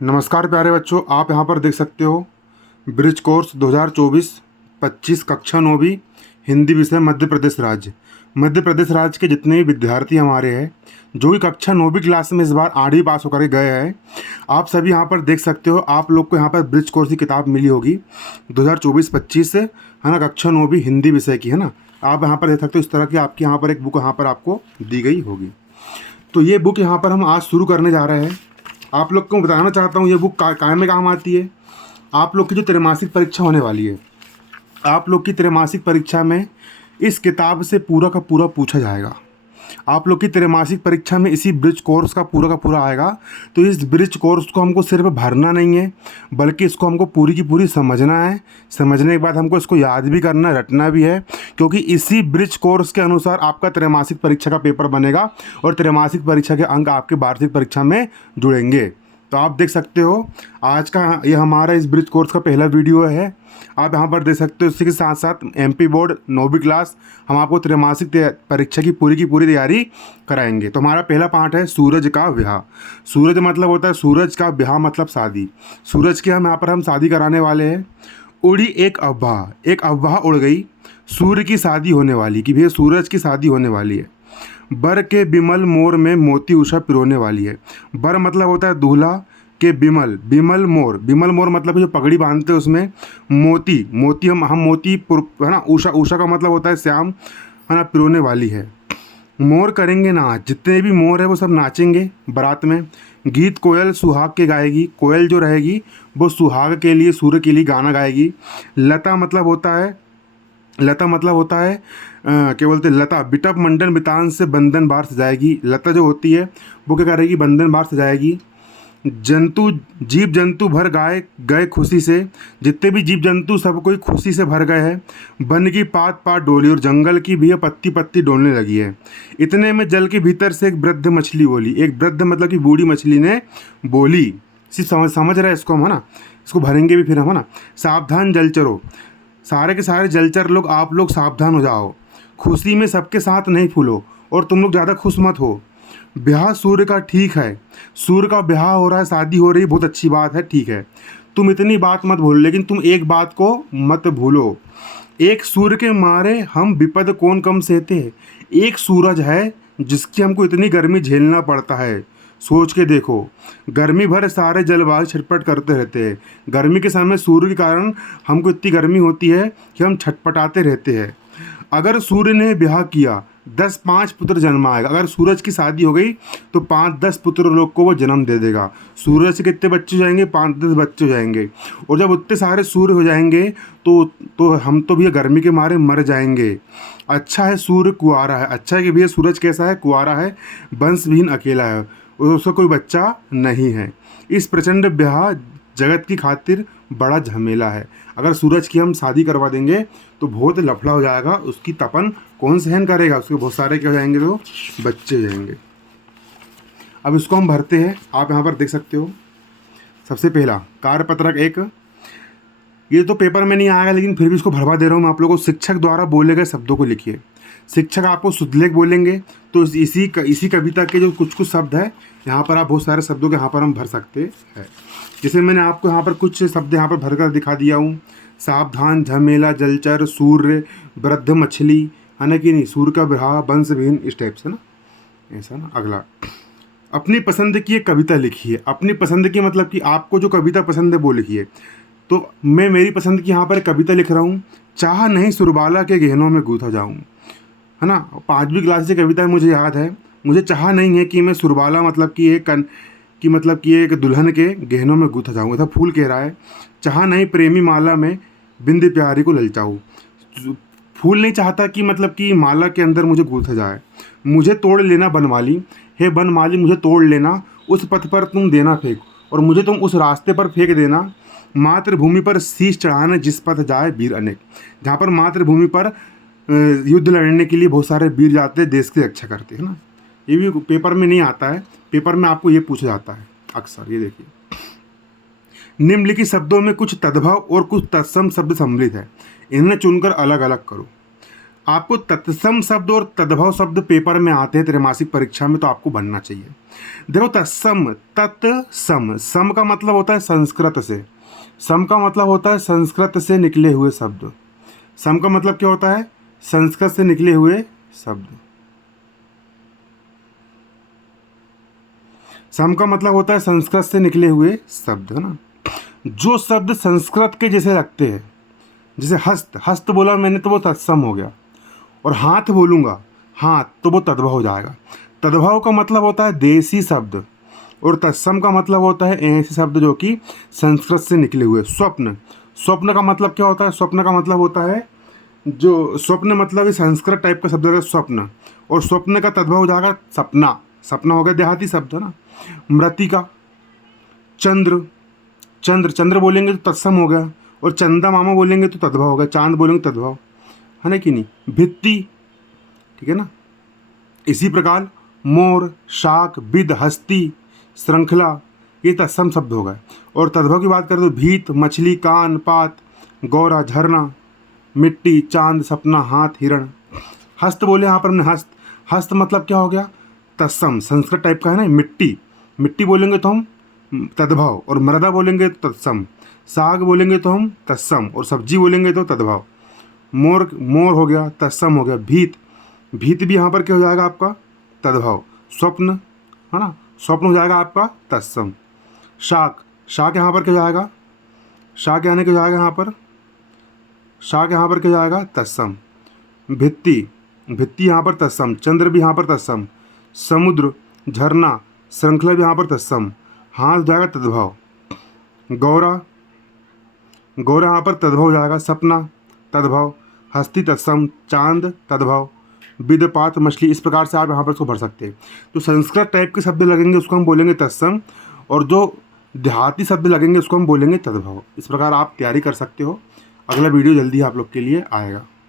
नमस्कार प्यारे बच्चों, आप यहाँ पर देख सकते हो ब्रिज कोर्स 2024-25 कक्षा 9वीं हिंदी विषय मध्य प्रदेश राज्य। मध्य प्रदेश राज्य के जितने भी विद्यार्थी हमारे हैं जो कि कक्षा 9वीं क्लास में इस बार 8वीं पास होकर गए हैं, आप सभी यहाँ पर देख सकते हो। आप लोग को यहाँ पर ब्रिज कोर्स की किताब मिली होगी 2024-25 से, है ना, कक्षा 9वीं हिंदी विषय की, है ना। आप यहाँ पर देख सकते हो इस तरह की आपकी यहाँ पर एक बुक यहाँ पर आपको दी गई होगी। तो ये बुक यहाँ पर हम आज शुरू करने जा रहे हैं। आप लोग को बताना चाहता हूँ ये बुक काय में काम आती है। आप लोग की जो त्रैमासिक परीक्षा होने वाली है, आप लोग की त्रैमासिक परीक्षा में इस किताब से पूरा का पूरा पूछा जाएगा। आप लोग की त्रैमासिक परीक्षा में इसी ब्रिज कोर्स का पूरा आएगा। तो इस ब्रिज कोर्स को हमको सिर्फ भरना नहीं है, बल्कि इसको हमको पूरी की पूरी समझना है। समझने के बाद हमको इसको याद भी करना, रटना भी है, क्योंकि इसी ब्रिज कोर्स के अनुसार आपका त्रैमासिक परीक्षा का पेपर बनेगा और त्रैमासिक परीक्षा के अंक आपके वार्षिक परीक्षा में जुड़ेंगे। तो आप देख सकते हो आज का ये हमारा इस ब्रिज कोर्स का पहला वीडियो है। आप यहाँ पर देख सकते हो। इसी के साथ साथ एमपी बोर्ड 9वीं क्लास हम आपको त्रैमासिक परीक्षा की पूरी तैयारी कराएंगे। तो हमारा पहला पार्ट है सूरज का ब्याह। सूरज मतलब होता है सूरज का ब्याह मतलब शादी। सूरज की हम यहाँ पर शादी कराने वाले हैं। उड़ी एक अफवाह उड़ गई, सूर्य की शादी होने वाली, कि भैया सूरज की शादी होने वाली है। बर के बिमल मोर में मोती उषा पिरोने वाली है। बर मतलब होता है दूल्हा, के बिमल मोर मतलब जो पगड़ी बांधते हैं उसमें मोती हम मोती, है ना। उषा का मतलब होता है श्याम, है ना, पिरोने वाली है। मोर करेंगे नाच, जितने भी मोर है वो सब नाचेंगे बारात में। गीत कोयल सुहाग के गाएगी, कोयल जो रहेगी वो सुहाग के लिए, सूर्य के लिए गाना गाएगी। लता मतलब होता है क्या बोलते हैं, लता बिटप मंडन बितान से बंधन बार सजाएगी। लता जो होती है वो क्या करेगी, बंधन बार सजाएगी। जीव जंतु भर गए खुशी से, जितने भी जीव जंतु सब कोई खुशी से भर गए हैं। वन की पात पात डोली, और जंगल की भी पत्ती पत्ती डोलने लगी है। इतने में जल के भीतर से एक वृद्ध मछली बोली। एक वृद्ध मतलब कि बूढ़ी मछली ने बोली। सिर्फ समझ रहे हैं इसको हम, है ना। इसको भरेंगे भी फिर हम, है ना। सावधान जलचरो, सारे के सारे जलचर लोग, आप लोग सावधान हो जाओ। खुशी में सबके साथ नहीं फूलो और तुम लोग ज़्यादा खुश मत हो। ब्याह सूर्य का ठीक है, सूर्य का ब्याह हो रहा है, शादी हो रही है, बहुत अच्छी बात है, ठीक है। तुम इतनी बात मत भूलो, लेकिन तुम एक बात को मत भूलो, एक सूर्य के मारे हम विपद कौन कम सहते हैं। एक सूरज है जिसकी हमको इतनी गर्मी झेलना पड़ता है। सोच के देखो, गर्मी भर सारे जलवायु छटपट करते रहते हैं। गर्मी के समय सूर्य के कारण हमको इतनी गर्मी होती है कि हम छटपटाते रहते हैं। अगर सूर्य ने ब्याह किया 10-5 पुत्र जन्माएगा। अगर सूरज की शादी हो गई तो 5-10 पुत्र लोग को वो जन्म दे देगा। सूरज से कितने बच्चे हो जाएंगे, 5-10 बच्चे हो जाएंगे। और जब उतने सारे सूर्य हो जाएंगे तो हम तो भैया गर्मी के मारे मर जाएंगे। अच्छा है सूर्य कुंवारा है, अच्छा है कि भैया सूरज कैसा है, कुंवारा है, वंशहीन अकेला है, और उसका कोई बच्चा नहीं है। इस प्रचंड ब्याह जगत की खातिर बड़ा झमेला है। अगर सूरज की हम शादी करवा देंगे तो बहुत लफड़ा हो जाएगा, उसकी तपन कौन सहन करेगा, उसके बहुत सारे क्या हो जाएंगे, तो बच्चे हो जाएंगे। अब इसको हम भरते हैं। आप यहाँ पर देख सकते हो। सबसे पहला कार्यपत्रक 1, ये तो पेपर में नहीं आएगा लेकिन फिर भी इसको भरवा दे रहा हूँ मैं आप लोगों को। शिक्षक द्वारा बोले गए शब्दों को लिखिए। शिक्षक आपको शुद्धलेख बोलेंगे तो इसी कविता के जो कुछ शब्द है यहाँ पर, आप बहुत सारे शब्दों के यहाँ पर हम भर सकते हैं। जैसे मैंने आपको यहाँ पर कुछ शब्द यहाँ पर भरकर दिखा दिया हूँ। सावधान, झमेला, जलचर, सूर्य, वृद्ध मछली, है ना कि नहीं, सूर्य का ब्याह, वंशहीन, स्टेप्स, है ना, ऐसा ना। अगला, अपनी पसंद की एक कविता लिखिए। अपनी पसंद की मतलब कि आपको जो कविता पसंद है वो लिखिए। तो मैं मेरी पसंद की यहाँ पर कविता लिख रहा हूँ। चाह नहीं सुरबाला के गहनों में गूंथा जाऊँ, है ना। 5वीं क्लास की कविता है, मुझे याद है। मुझे चाह नहीं है कि मैं सुरबाला मतलब कि एक दुल्हन के गहनों में गूंथा जाऊँ, ऐसा फूल कह रहा है। चाह नहीं प्रेमी माला में बिंद प्यारी को ललचाऊँ। फूल नहीं चाहता कि मतलब कि माला के अंदर मुझे गूंथा जाए। मुझे तोड़ लेना बनमाली, हे बनमाली मुझे तोड़ लेना, उस पथ पर तुम देना फेंक, और मुझे तुम उस रास्ते पर फेंक देना। मातृभूमि पर शीश चढ़ाने जिस पथ जाए वीर अनेक। जहाँ पर मातृभूमि पर युद्ध लड़ने के लिए बहुत सारे वीर जाते हैं, देश की रक्षा करते हैं ना। ये भी पेपर में नहीं आता है, पेपर में आपको ये पूछा जाता है अक्सर। ये देखिए, निम्नलिखित शब्दों में कुछ तद्भव और कुछ तत्सम शब्द सम्मिलित है, इन्हें चुनकर अलग अलग करो। आपको तत्सम शब्द और तद्भव शब्द पेपर में आते हैं त्रैमासिक परीक्षा में, तो आपको बनना चाहिए। देखो तत्सम, तत्सम, सम का मतलब होता है संस्कृत से, सम का मतलब होता है संस्कृत से निकले हुए शब्द। सम का मतलब क्या होता है? संस्कृत से निकले हुए शब्द। सम का मतलब होता है संस्कृत से निकले हुए शब्द, है ना। जो शब्द संस्कृत के जैसे लगते हैं, जैसे हस्त, हस्त बोला मैंने तो वो तत्सम हो गया, और हाथ बोलूँगा हाथ तो वो तद्भव हो जाएगा। तद्भव का मतलब होता है देसी शब्द, और तत्सम का मतलब होता है ऐसे शब्द जो कि संस्कृत से निकले हुए। स्वप्न, स्वप्न का मतलब क्या होता है? स्वप्न का मतलब होता है, जो स्वप्न मतलब संस्कृत टाइप का शब्द है स्वप्न, और स्वप्न का तद्भव हो जाएगा सपना। सपना हो गया देहाती शब्द, है ना। मृतिका, चंद्र, चंद्र, चंद्र बोलेंगे तो तत्सम हो गया, और चंदा मामा बोलेंगे तो तद्भव हो गया, चांद बोलेंगे तो तद्भव, है ना कि नहीं। भित्ति, ठीक है ना। इसी प्रकार मोर, शाक, बिद, हस्ती, श्रृंखला, ये तत्सम शब्द हो गए। और तद्भव की बात करें तो भीत, मछली, कान, पात, गौरा, झरना, मिट्टी, चांद, सपना, हाथ, हिरण। हस्त बोले यहाँ पर हमने हस्त, हस्त मतलब क्या हो गया? तत्सम, संस्कृत टाइप का है ना। मिट्टी, मिट्टी बोलेंगे तो हम तद्भव, और मृदा बोलेंगे तो तत्सम। साग बोलेंगे तो हम तत्सम, और सब्जी बोलेंगे तो तद्भव। मोर, मोर हो गया तत्सम हो गया। भीत, भीत भी यहाँ पर क्या हो जाएगा आपका? तद्भव। स्वप्न, है ना, स्वप्न हो जाएगा आपका तत्सम। शाक, शाक यहाँ पर क्या हो जाएगा? शाक यानी क्या हो जाएगा यहाँ पर? शाक यहाँ पर क्या हो जाएगा? तत्सम। भित्ति, भित्ति यहाँ पर तत्सम। चंद्र भी यहाँ पर तत्सम। समुद्र, झरना, श्रृंखला भी यहाँ पर तत्सम। हाथ हो जाएगा तद्भव। गौरा, गौरा यहाँ पर तद्भव हो जाएगा। सपना तद्भव। हस्ती तत्सम। चांद तद्भव। विदपात, मछली। इस प्रकार से आप यहाँ पर इसको भर सकते हैं। तो संस्कृत टाइप के शब्द लगेंगे उसको हम बोलेंगे तत्सम, और जो देहाती शब्द लगेंगे उसको हम बोलेंगे तद्भव। इस प्रकार आप तैयारी कर सकते हो। अगला वीडियो जल्दी आप लोग के लिए आएगा।